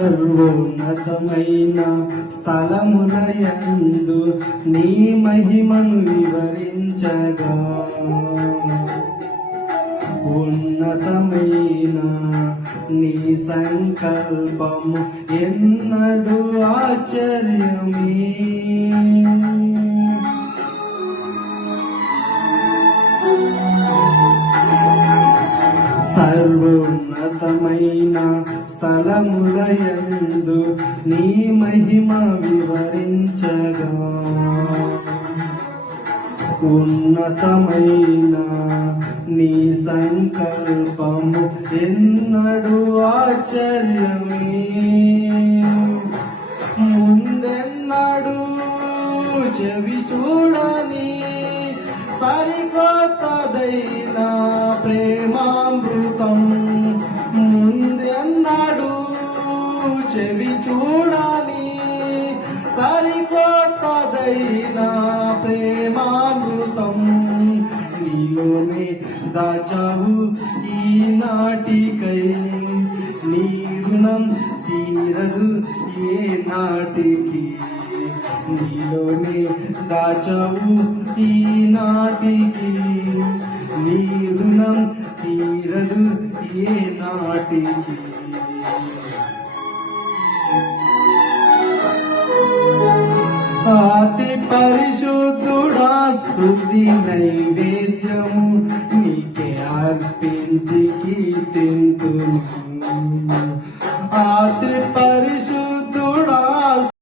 సర్వోన్నతమైన స్థలములయందు నీ మహిమను వివరించగా ఉన్నతమైన నీ సంకల్పము ఎన్నడూ ఆశ్చర్యమే. సర్వోన్నతమైన స్థలములయందు నీ మహిమ వివరించగా ఉన్నతమైన నీ సంకల్పము ఎన్నడూ ఆశ్చర్యమే. ముందెన్నడూ చెవి చూడని సరికొత్తదైన ప్రేమామృతం, ముందెన్నడూ చెవి చూడని సరికొత్తదైన ప్రేమామృతం నీలోనే దాచావు ఈనాటికై. నీ రుణం తీరదు ఏ నాటికి, నీలోనే దాచావు ఈనాటికి. నీ రుణం తీరదు ఏ నాటికి. అతి పరిశుద్ధుడా స్తుతి నైవేద్యము నీకే అర్పించి